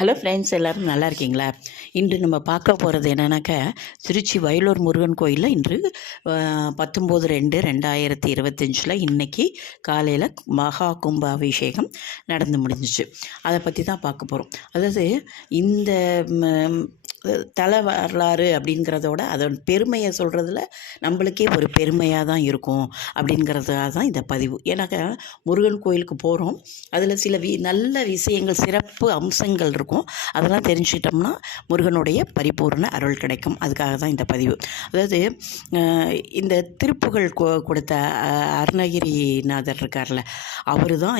Hello friends, எல்லோரும் நல்லா இருக்கீங்களா? இன்று நம்ம பார்க்க போகிறது என்னென்னாக்கா, திருச்சி வயலூர் முருகன் கோயிலில் இன்று 19/2/2025 இன்றைக்கி காலையில் மகா கும்பாபிஷேகம் நடந்து முடிஞ்சிச்சு. அதை பற்றி தான் பார்க்க போகிறோம். அதாவது இந்த தல வரலாறு அப்படிங்கிறதோட அதோட பெருமையை சொல்கிறதுல நம்மளுக்கே ஒரு பெருமையாக தான் இருக்கும் அப்படிங்கிறதுக்காக தான் இந்த பதிவு. ஏன்னாக்கா முருகன் கோயிலுக்கு போகிறோம், அதில் சில நல்ல விஷயங்கள், சிறப்பு அம்சங்கள் இருக்கும். அதெல்லாம் தெரிஞ்சுக்கிட்டோம்னா முருகனுடைய பரிபூர்ண அருள் கிடைக்கும். அதுக்காக தான் இந்த பதிவு. அதாவது இந்த திருப்புகழ் கொடுத்த அருணகிரிநாதர் இருக்கார்ல, அவர் தான்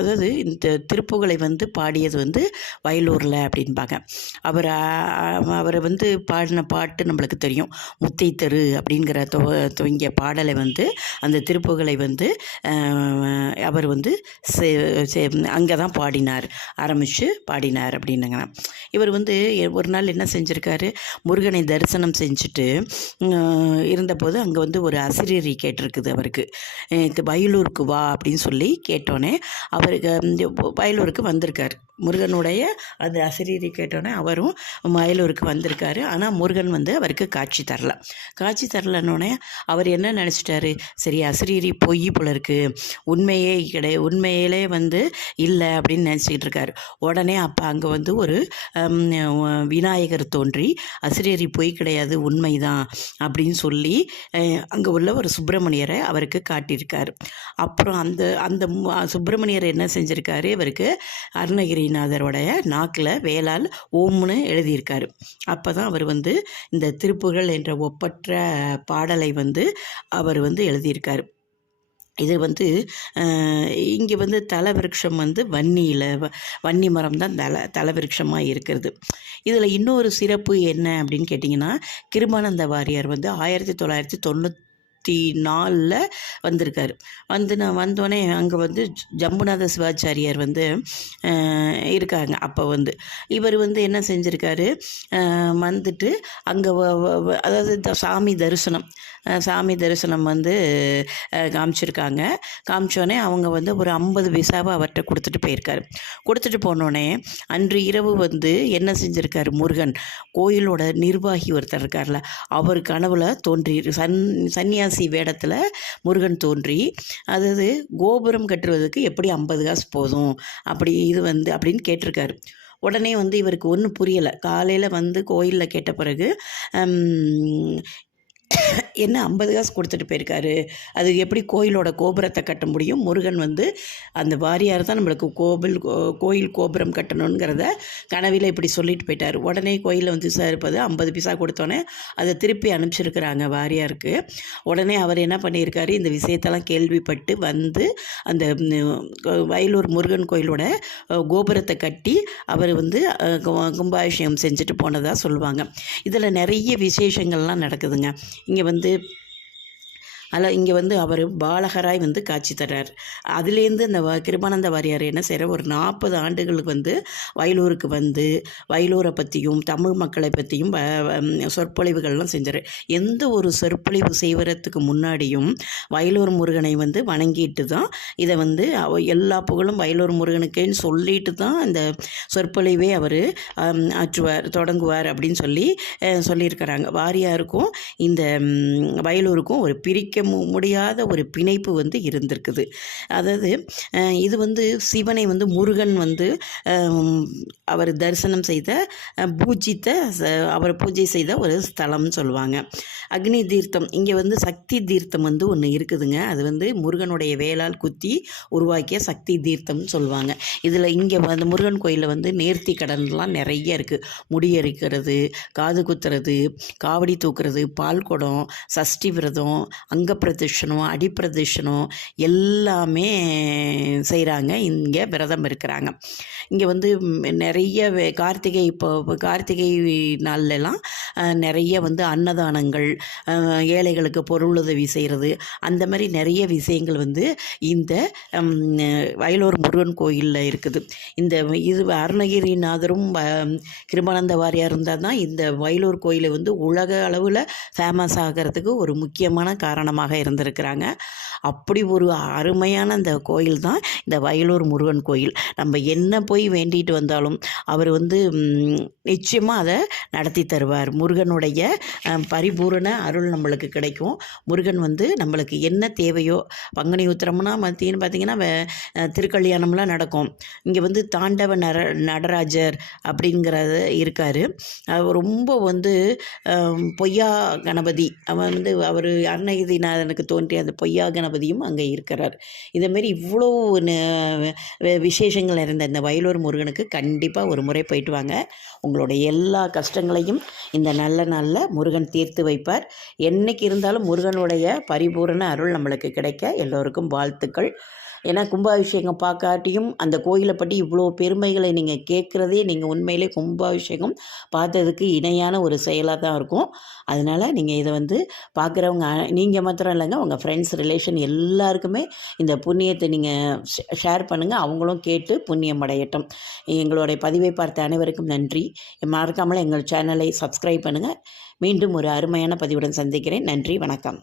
அதாவது இந்த திருப்புகளை பாடியது வயலூரில் அப்படின்பாங்க. அவரை பாடின பாட்டு நம்மளுக்கு தெரியும். முத்தை தெரு அப்படிங்கிற துவங்கிய பாடலை அந்த திருப்புகளை அவர் அங்கே தான் ஆரம்பித்து பாடினார் அப்படின்னுங்க. இவர் ஒரு நாள் என்ன செஞ்சுருக்காரு, முருகனை தரிசனம் செஞ்சுட்டு இருந்தபோது அங்கே ஒரு அசிரீரி கேட்டிருக்குது அவருக்கு. வயலூருக்கு வா அப்படின்னு சொல்லி கேட்டோன்னே அவருக்கு வயலூருக்கு வந்திருக்கார். முருகனுடைய அந்த அசிரீரி கேட்டோன்னே அவரும் வயலூருக்கு வந்திருக்காரு. ஆனால் முருகன் அவருக்கு காட்சி தரலன்னொடனே அவர் என்ன நினச்சிட்டாரு, சரி அசிரீரி பொய் போல இருக்குது, உண்மையிலே இல்லை அப்படின்னு நினச்சிக்கிட்டு இருக்காரு. உடனே அப்போ அங்கே ஒரு விநாயகர் தோன்றி அசிரீரி பொய் கிடையாது, உண்மைதான் அப்படின்னு சொல்லி அங்கே உள்ள ஒரு சுப்பிரமணியரை அவருக்கு காட்டியிருக்காரு. அப்புறம் அந்த சுப்பிரமணியர் என்ன செஞ்சுருக்காரு, இவருக்கு அருணகிரிநாதருடைய நாக்கில் வேளால் ஓம்னு எழுதியிருக்காரு. அப்போ தான் அவர் இந்த திருப்புகழ் என்ற ஒப்பற்ற பாடலை அவர் எழுதியிருக்காரு. இது இங்கே தலவிருட்சம் வன்னி மரம் தான் தலவிருட்சமாக இருக்கிறது. இதில் இன்னொரு சிறப்பு என்ன அப்படின்னு கேட்டிங்கன்னா, கிருபானந்த வாரியார் 1994 வந்திருக்காரு. நான் வந்தோடனே அங்கே ஜம்புநாத சிவாச்சாரியார் இருக்காங்க. அப்போ இவர் என்ன செஞ்சுருக்காரு, வந்துட்டு அங்கே அதாவது சாமி தரிசனம் காமிச்சிருக்காங்க. காமிச்சோடனே அவங்க ஒரு 50 பைசாவை அவர்கிட்ட கொடுத்துட்டு போயிருக்காரு. கொடுத்துட்டு போனோடனே அன்று இரவு என்ன செஞ்சுருக்காரு, முருகன் கோயிலோட நிர்வாகி ஒருத்தர் இருக்கார்ல, அவர் கனவுல தோன்றி சன்னியாசி வேடத்தில் முருகன் தோன்றி, அதாவது கோபுரம் கட்டுறதுக்கு எப்படி 50 காசு போதும் அப்படி அப்படின்னு கேட்டிருக்காரு. உடனே இவருக்கு ஒன்றும் புரியலை. காலையில் கோயிலில் கேட்ட பிறகு என்ன 50 காசு கொடுத்துட்டு போயிருக்காரு, அது எப்படி கோயிலோட கோபுரத்தை கட்ட முடியும்? முருகன் அந்த வாரியார் தான் நம்மளுக்கு கோயில் கோபுரம் கட்டணுங்கிறத கனவில் இப்படி சொல்லிட்டு போயிட்டார். உடனே கோயிலில் விசாரிப்பது 50 பைசா கொடுத்தோன்னே அதை திருப்பி அனுப்பிச்சிருக்கிறாங்க வாரியாருக்கு. உடனே அவர் என்ன பண்ணியிருக்காரு, இந்த விஷயத்தெல்லாம் கேள்விப்பட்டு அந்த வயலூர் முருகன் கோயிலோட கோபுரத்தை கட்டி அவர் கும்பாபிஷேகம் செஞ்சுட்டு போனதாக சொல்லுவாங்க. இதில் நிறைய விசேஷங்கள்லாம் நடக்குதுங்க. இங்கே அவர் பாலகராய் காட்சி தர்றார். அதுலேருந்து அந்த கிருபானந்த வாரியார் என்ன செய்கிற ஒரு 40 ஆண்டுகளுக்கு வயலூருக்கு வயலூரை பற்றியும் தமிழ் மக்களை பற்றியும் சொற்பொழிவுகள்லாம் செஞ்சார். எந்த ஒரு சொற்பொழிவு செய்வதற்கு முன்னாடியும் வயலூர் முருகனை வணங்கிட்டு தான் இதை எல்லா புகழும் வயலூர் முருகனுக்கேன்னு சொல்லிட்டு தான் இந்த சொற்பொழிவே அவர் தொடங்குவார் அப்படின்னு சொல்லியிருக்கிறாங்க. வாரியாருக்கும் இந்த வயலூருக்கும் ஒரு பிரிக்க முடியாத ஒரு பிணைப்பு இருந்திருக்குது. அதாவது இது சிவனை முருகன் அவர் தரிசனம் செய்த அவர் பூஜை செய்த ஒரு ஸ்தலம்னு சொல்லுவாங்க. அக்னி தீர்த்தம் இங்கே சக்தி தீர்த்தம் ஒன்று இருக்குதுங்க. அது முருகனுடைய வேளால் குத்தி உருவாக்கிய சக்தி தீர்த்தம்னு சொல்லுவாங்க. இதில் இங்கே முருகன் கோயிலில் நேர்த்தி கடன்லாம் நிறைய இருக்குது. முடியரிக்கிறது, காது குத்துறது, காவடி தூக்குறது, பால் குடம், சஷ்டி விரதம், பிரதட்சணம், அடிப்பிரதட்சணம் எல்லாமே செய்கிறாங்க. இங்கே விரதம் இருக்கிறாங்க. இங்கே நிறைய கார்த்திகை நாள்லாம் நிறைய அன்னதானங்கள், ஏழைகளுக்கு பொருளுதவி செய்கிறது, அந்த மாதிரி நிறைய விஷயங்கள் இந்த வயலூர் முருகன் கோயிலில் இருக்குது. இது அருணகிரிநாதரும் கிருபானந்த வாரியார் இருந்தால் தான் இந்த வயலூர் கோயிலை உலக அளவில் ஃபேமஸ் ஆகிறதுக்கு ஒரு முக்கியமான காரணமாக இருந்திருக்கிறாங்க. அப்படி ஒரு அருமையான அந்த கோயில் தான் இந்த வயலூர் முருகன் கோயில். நம்ம என்ன போய் வேண்டிட்டு வந்தாலும் அவர் வந்து நிச்சயமாக அதை நடத்தி தருவார். முருகனுடைய பரிபூரண அருள் நம்மளுக்கு கிடைக்கும். முருகன் வந்து நம்மளுக்கு என்ன தேவையோ, பங்குனி உத்திரம்னா மத்தியன்னு பார்த்திங்கன்னா திருக்கல்யாணம்லாம் நடக்கும். இங்கே வந்து தாண்டவ நடராஜர் அப்படிங்கிறது இருக்கார். ரொம்ப வந்து பொய்யா கணபதி, அவர் அருணகிரிநாதனுக்கு தோன்றிய அந்த பொய்யா கணபதியும் அங்கே இருக்கிறார். இதேமாரி இவ்வளோ விசேஷங்கள் இருந்த இந்த வயலூர் முருகனுக்கு கண்டிப்பாக ஒரு முறை போயிட்டு வாங்க. உங்களுடைய எல்லா கஷ்டங்களையும் இந்த நல்ல நாளில் முருகன் தீர்த்து வைப்பார். என்றைக்கு இருந்தாலும் முருகனுடைய பரிபூரண அருள் நம்மளுக்கு கிடைக்க எல்லோருக்கும் வாழ்த்துக்கள். ஏன்னா கும்பாபிஷேகம் பார்க்காட்டியும் அந்த கோயிலை பற்றி இவ்வளோ பெருமைகளை நீங்கள் கேட்குறதே நீங்கள் உண்மையிலே கும்பாபிஷேகம் பார்த்ததுக்கு இணையான ஒரு செயலாக தான் இருக்கும். அதனால் நீங்கள் இதை வந்து பார்க்குறவங்க நீங்கள் மாத்திரம் இல்லைங்க, உங்கள் ஃப்ரெண்ட்ஸ் ரிலேஷன் எல்லாருக்குமே இந்த புண்ணியத்தை நீங்கள் ஷேர் பண்ணுங்கள். அவங்களும் கேட்டு புண்ணியம் அடையட்டும். எங்களுடைய பதிவை பார்த்த அனைவருக்கும் நன்றி. மறக்காமல் எங்கள் சேனலை சப்ஸ்கிரைப் பண்ணுங்கள். மீண்டும் ஒரு அருமையான பதிவுடன் சந்திக்கிறேன். நன்றி, வணக்கம்.